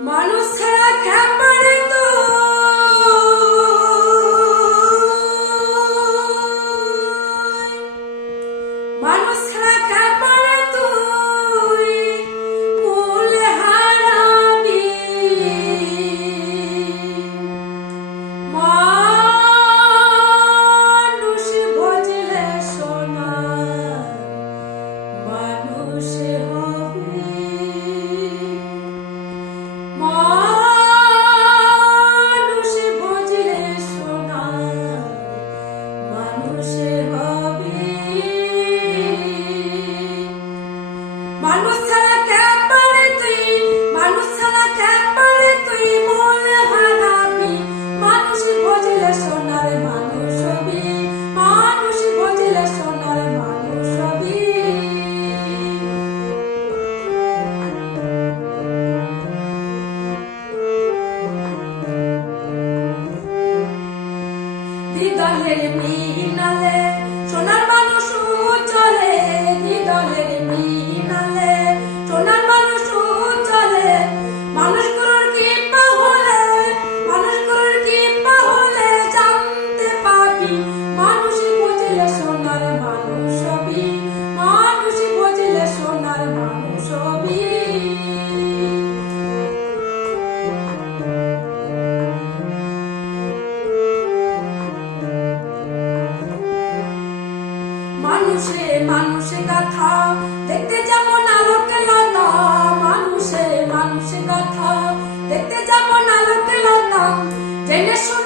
মানুষ ছাড়া খ্যাপারে তো। মানুষ ছাড়া খ্যাপারে me. মানুষে মানুষে কথা। দেখতে না আলোকে লতা মানুষে মানুষে কথা। দেখতে যেমন আলোকে লতা জেনে শুনে